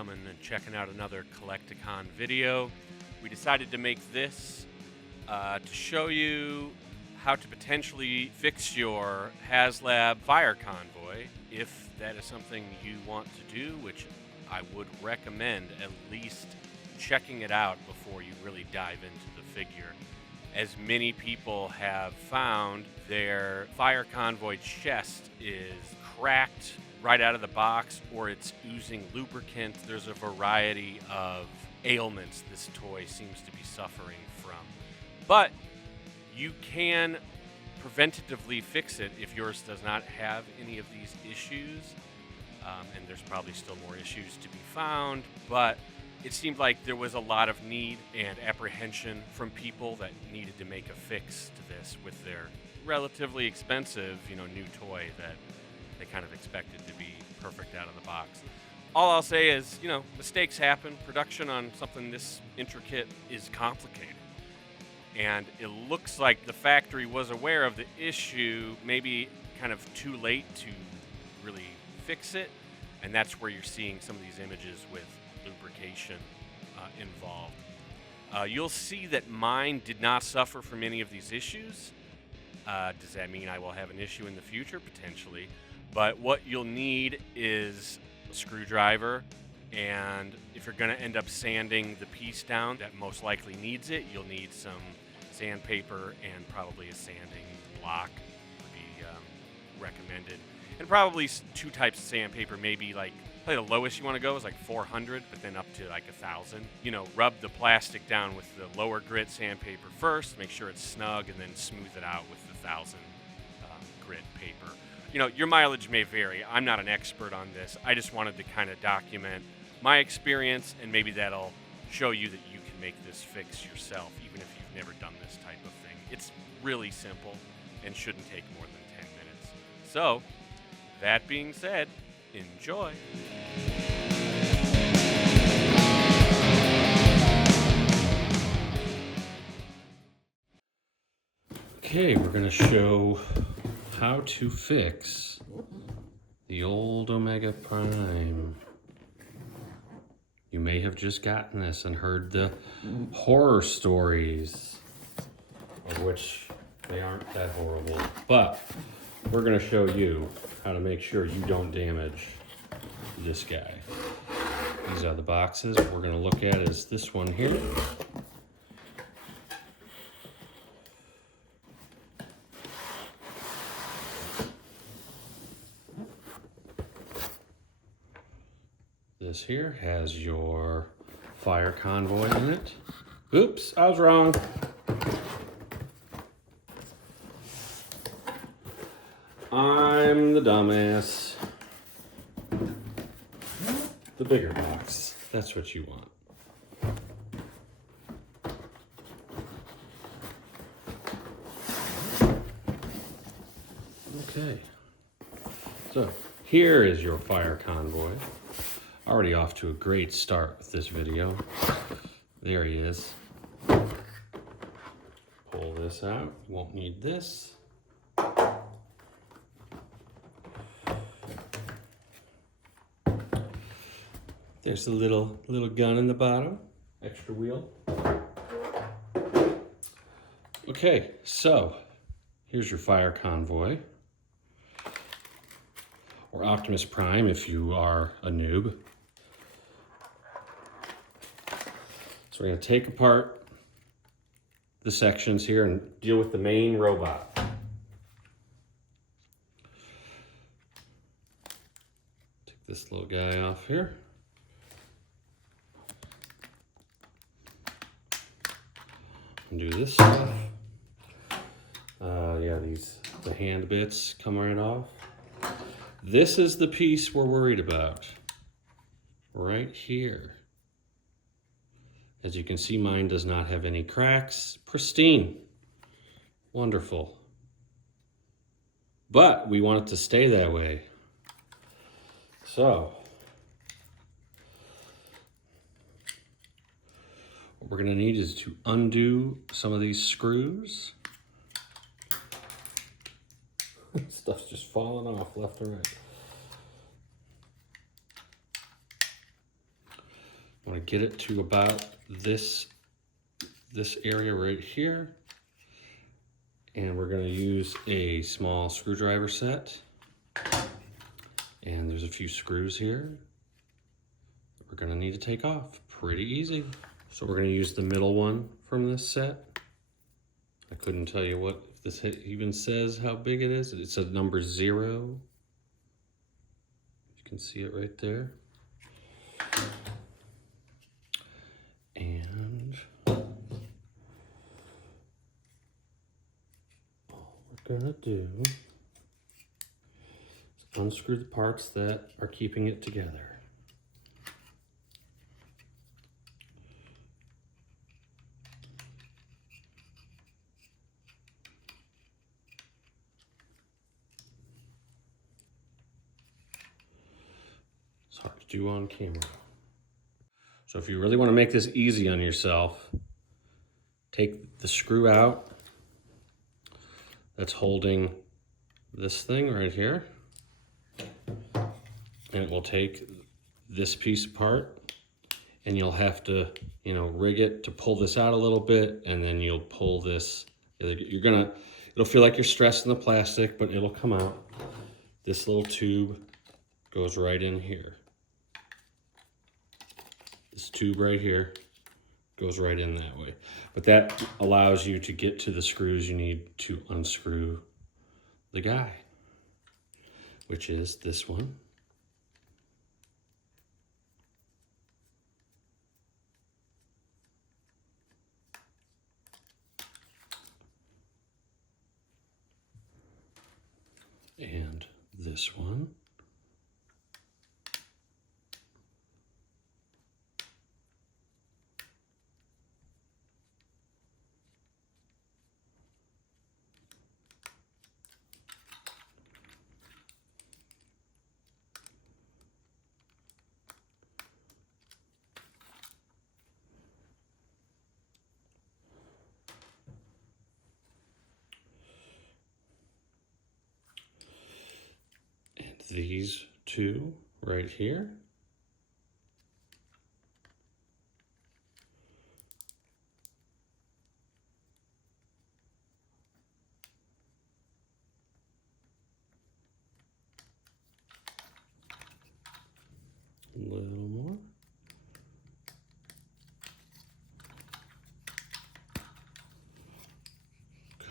coming and checking out another Collecticon video. We decided to make this to show you how to potentially fix your Haslab Fire Convoy if that is something you want to do, which I would recommend at least checking it out before you really dive into the figure. As many people have found, their Fire Convoy chest is cracked right out of the box, or it's oozing lubricant. There's a variety of ailments this toy seems to be suffering from. But you can preventatively fix it if yours does not have any of these issues. And there's probably still more issues to be found, but it seemed like there was a lot of need and apprehension from people that needed to make a fix to this with their relatively expensive, new toy that they kind of expected to be perfect out of the box. All I'll say is, mistakes happen. Production on something this intricate is complicated. And it looks like the factory was aware of the issue, maybe kind of too late to really fix it. And that's where you're seeing some of these images with lubrication involved. You'll see that mine did not suffer from any of these issues. Does that mean I will have an issue in the future? Potentially. But what you'll need is a screwdriver, and if you're going to end up sanding the piece down that most likely needs it, you'll need some sandpaper and probably a sanding block would be recommended. And probably two types of sandpaper, maybe probably the lowest you want to go is 400, but then up to 1,000. Rub the plastic down with the lower grit sandpaper first, make sure it's snug, and then smooth it out with the 1,000 grit paper. Your mileage may vary. I'm not an expert on this. I just wanted to kind of document my experience, and maybe that'll show you that you can make this fix yourself, even if you've never done this type of thing. It's really simple and shouldn't take more than 10 minutes. So, that being said, enjoy. Okay, we're going to show how to fix the old Omega Prime. You may have just gotten this and heard the horror stories, of which they aren't that horrible, but we're going to show you how to make sure you don't damage this guy. These are the boxes. What we're going to look at is this one here. This here has your Fire Convoy in it. Oops, I was wrong. I'm the dumbass. The bigger box. That's what you want. Okay. So, here is your Fire Convoy. Already off to a great start with this video. There he is. Pull this out. Won't need this. There's a little gun in the bottom. Extra wheel. Okay, so here's your Fire Convoy. Or Optimus Prime if you are a noob. So we're going to take apart the sections here and deal with the main robot. Take this little guy off here. Do this stuff. The hand bits come right off. This is the piece we're worried about. Right here. As you can see, mine does not have any cracks. Pristine. Wonderful. But we want it to stay that way. So, what we're going to need is to undo some of these screws. Stuff's just falling off left and right. I want to get it to about this area right here. And we're going to use a small screwdriver set. And there's a few screws here that we're going to need to take off. Pretty easy. So we're going to use the middle one from this set. I couldn't tell you what, if this even says how big it is. It's a number 0. You can see it right there. And all we're gonna do is unscrew the parts that are keeping it together. It's hard to do on camera. So if you really want to make this easy on yourself, take the screw out that's holding this thing right here, and it will take this piece apart, and you'll have to, you know, rig it to pull this out a little bit, and then you'll pull this. It'll feel like you're stressing the plastic, but it'll come out. This little tube goes right in here. This tube right here goes right in that way. But that allows you to get to the screws you need to unscrew the guy, which is this one. And this one. These two right here. A little more.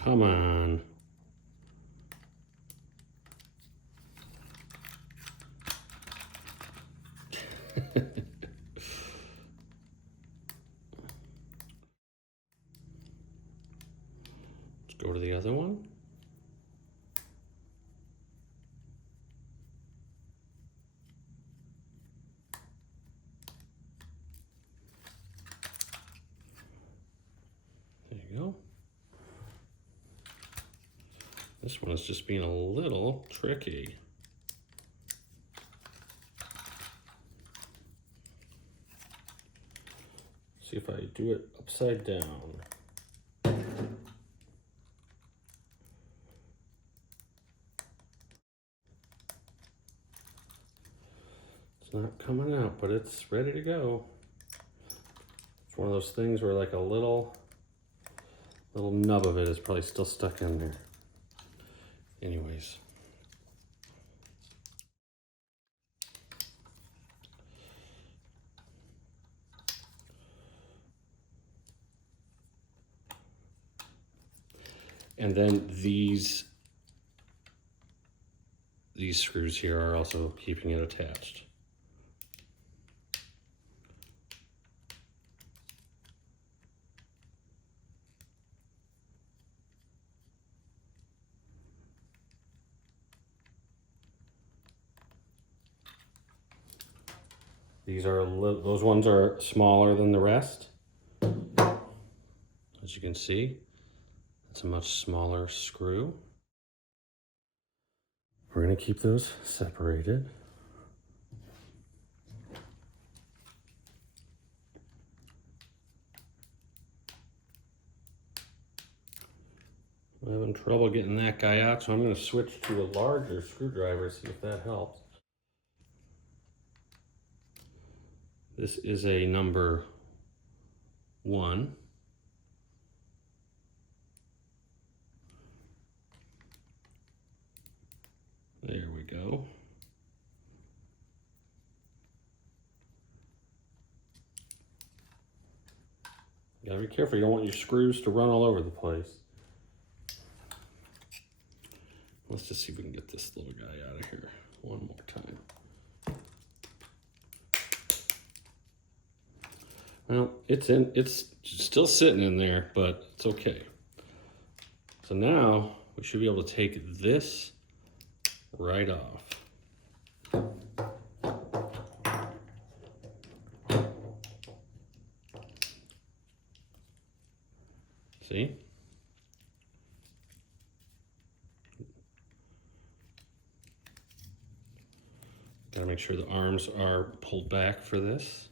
Come on. Let's go to the other one. There you go. This one is just being a little tricky. See if I do it upside down. It's not coming out, but it's ready to go. It's one of those things where like a little nub of it is probably still stuck in there. Anyways. And then these screws here are also keeping it attached. Those ones are smaller than the rest. As you can see, it's a much smaller screw. We're going to keep those separated. I'm having trouble getting that guy out, so I'm going to switch to a larger screwdriver, see if that helps. This is a number 1. There we go. You gotta be careful, you don't want your screws to run all over the place. Let's just see if we can get this little guy out of here one more time. Well, it's still sitting in there, but it's okay. So now we should be able to take this right off. See? Gotta make sure the arms are pulled back for this.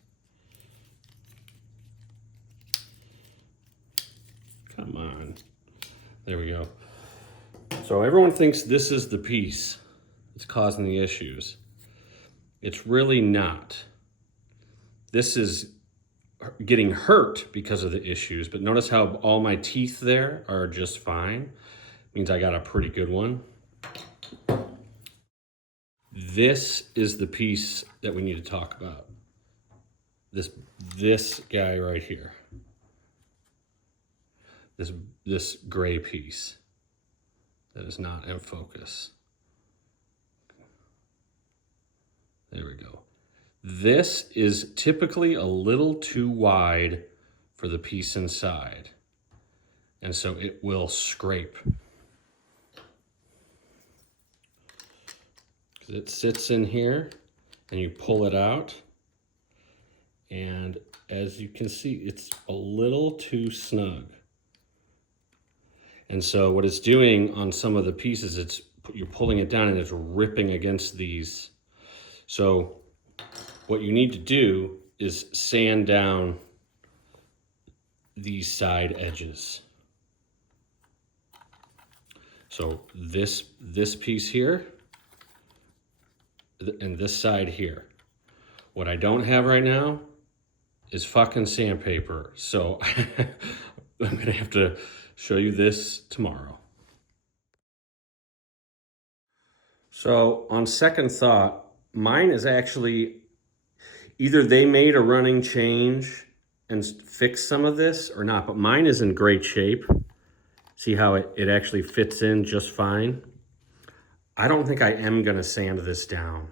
Come on. There we go. So everyone thinks this is the piece that's causing the issues. It's really not. This is getting hurt because of the issues, but notice how all my teeth there are just fine. Means I got a pretty good one. This is the piece that we need to talk about. This guy right here. This gray piece that is not in focus. There we go. This is typically a little too wide for the piece inside, and so it will scrape. Because it sits in here, and you pull it out, and as you can see, it's a little too snug. And so what it's doing on some of the pieces, you're pulling it down and it's ripping against these. So what you need to do is sand down these side edges. So this piece here and this side here. What I don't have right now is fucking sandpaper. So I'm gonna have to show you this tomorrow. So on second thought, mine is actually either they made a running change and fixed some of this or not, but mine is in great shape. See how it actually fits in just fine? I don't think I am gonna sand this down,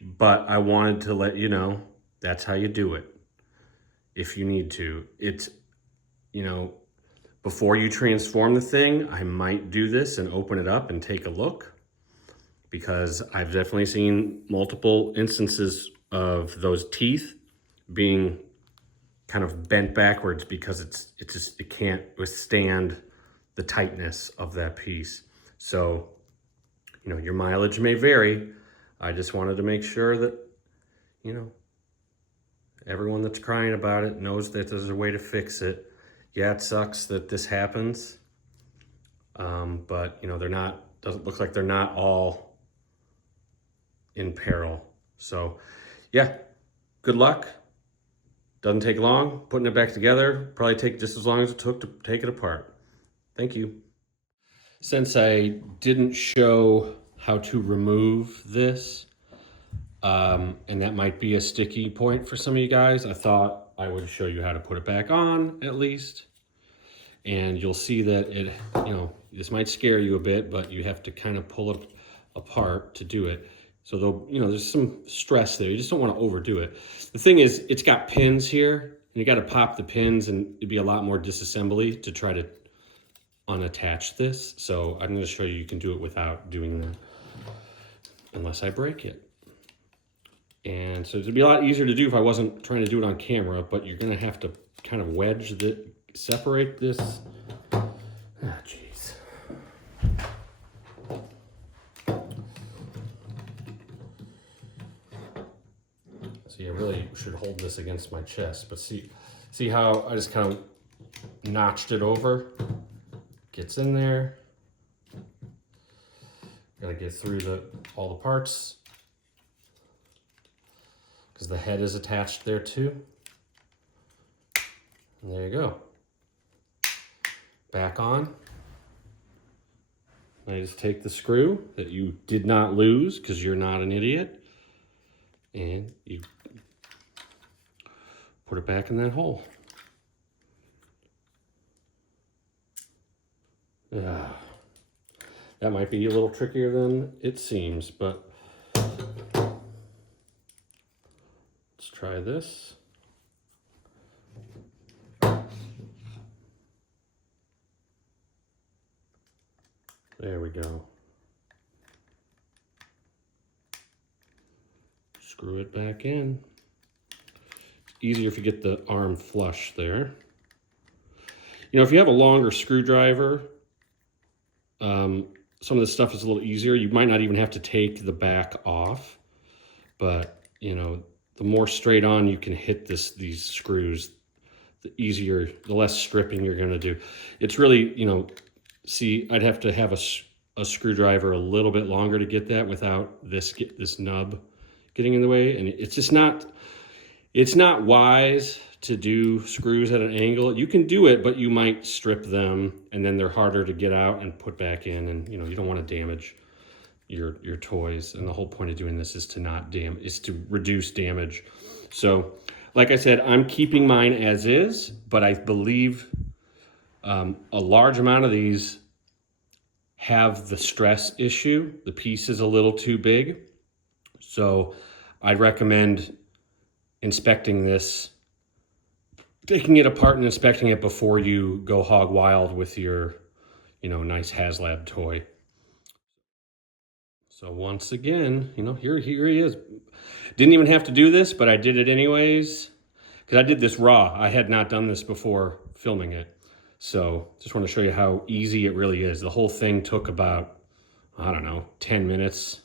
but I wanted to let you know that's how you do it. If you need to, before you transform the thing, I might do this and open it up and take a look, because I've definitely seen multiple instances of those teeth being kind of bent backwards because it can't withstand the tightness of that piece. So, your mileage may vary. I just wanted to make sure that, everyone that's crying about it knows that there's a way to fix it. Yeah, it sucks that this happens, but doesn't look like they're not all in peril. So yeah, good luck. Doesn't take long putting it back together. Probably take just as long as it took to take it apart. Thank you. Since I didn't show how to remove this, and that might be a sticky point for some of you guys, I thought I would show you how to put it back on at least. And you'll see that this might scare you a bit, but you have to kind of pull it apart to do it. So there's some stress there. You just don't want to overdo it. The thing is, it's got pins here, and you got to pop the pins, and it'd be a lot more disassembly to try to unattach this. So I'm going to show you can do it without doing that, unless I break it. And so it'd be a lot easier to do if I wasn't trying to do it on camera, but you're gonna have to kind of separate this. Ah, jeez. See, I really should hold this against my chest, but see how I just kind of notched it over? Gets in there. Gotta get through all the parts. because the head is attached there too. And there you go. Back on. I just take the screw that you did not lose because you're not an idiot, and you put it back in that hole. Yeah. That might be a little trickier than it seems, but let's try this. There we go. Screw it back in. It's easier if you get the arm flush there. You know, if you have a longer screwdriver, some of this stuff is a little easier. You might not even have to take the back off, but you know, the more straight on you can hit these screws, the easier, the less stripping you're gonna do. It's really, you know, see, I'd have to have a screwdriver a little bit longer to get that without this nub getting in the way, and it's not wise to do screws at an angle. You can do it, but you might strip them, and then they're harder to get out and put back in, and you know, you don't want to damage your toys. And the whole point of doing this is to reduce damage. So, like I said, I'm keeping mine as is, but I believe a large amount of these have the stress issue. The piece is a little too big, so I'd recommend inspecting this, taking it apart and inspecting it before you go hog wild with your, you know, nice Haslab toy. So once again, you know, here he is. Didn't even have to do this, but I did it anyways, because I did this raw. I had not done this before filming it. So just want to show you how easy it really is. The whole thing took about, I don't know, 10 minutes.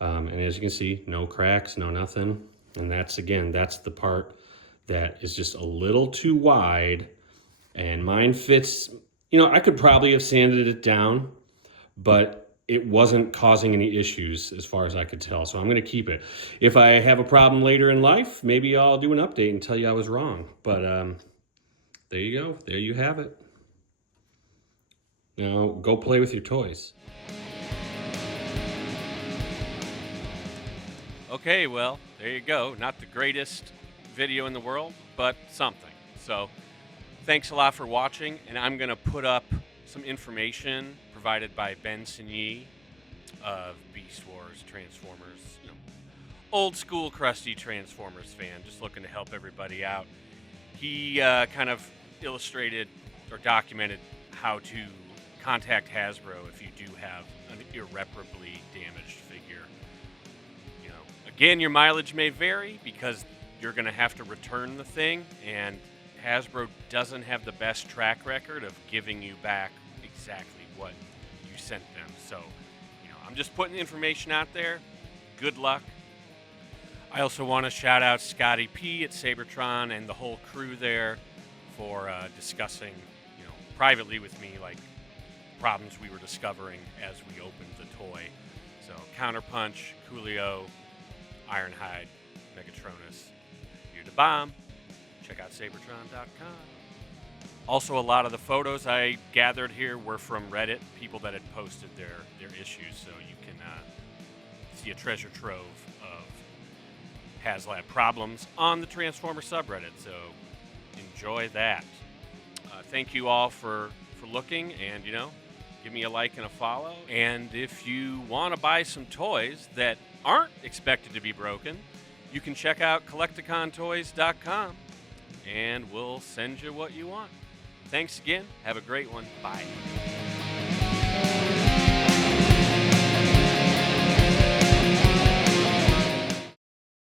And as you can see, no cracks, no nothing. And that's the part that is just a little too wide, and mine fits. You know, I could probably have sanded it down, but it wasn't causing any issues as far as I could tell, so I'm going to keep it. If I have a problem later in life, maybe I'll do an update and tell you I was wrong, but there you go. There you have it. Now go play with your toys. Okay, well, there you go. Not the greatest video in the world, but something. So thanks a lot for watching, and I'm going to put up some information provided by Ben Signy of Beast Wars Transformers, you know, old school crusty Transformers fan, just looking to help everybody out. He kind of illustrated or documented how to contact Hasbro if you do have an irreparably damaged figure. You know, again, your mileage may vary because you're going to have to return the thing, and Hasbro doesn't have the best track record of giving you back exactly what you sent them. So, you know, I'm just putting information out there. Good luck. I also want to shout out Scotty P at Sabertron and the whole crew there for discussing, you know, privately with me, like, problems we were discovering as we opened the toy. So, Counterpunch, Coolio, Ironhide, Megatronus, you're the bomb. Check out Sabertron.com. Also, a lot of the photos I gathered here were from Reddit, people that had posted their issues, so you can see a treasure trove of Haslab problems on the Transformer subreddit, so enjoy that. Thank you all for looking, and, you know, give me a like and a follow. And if you want to buy some toys that aren't expected to be broken, you can check out CollecticonToys.com, and we'll send you what you want. Thanks again. Have a great one. Bye.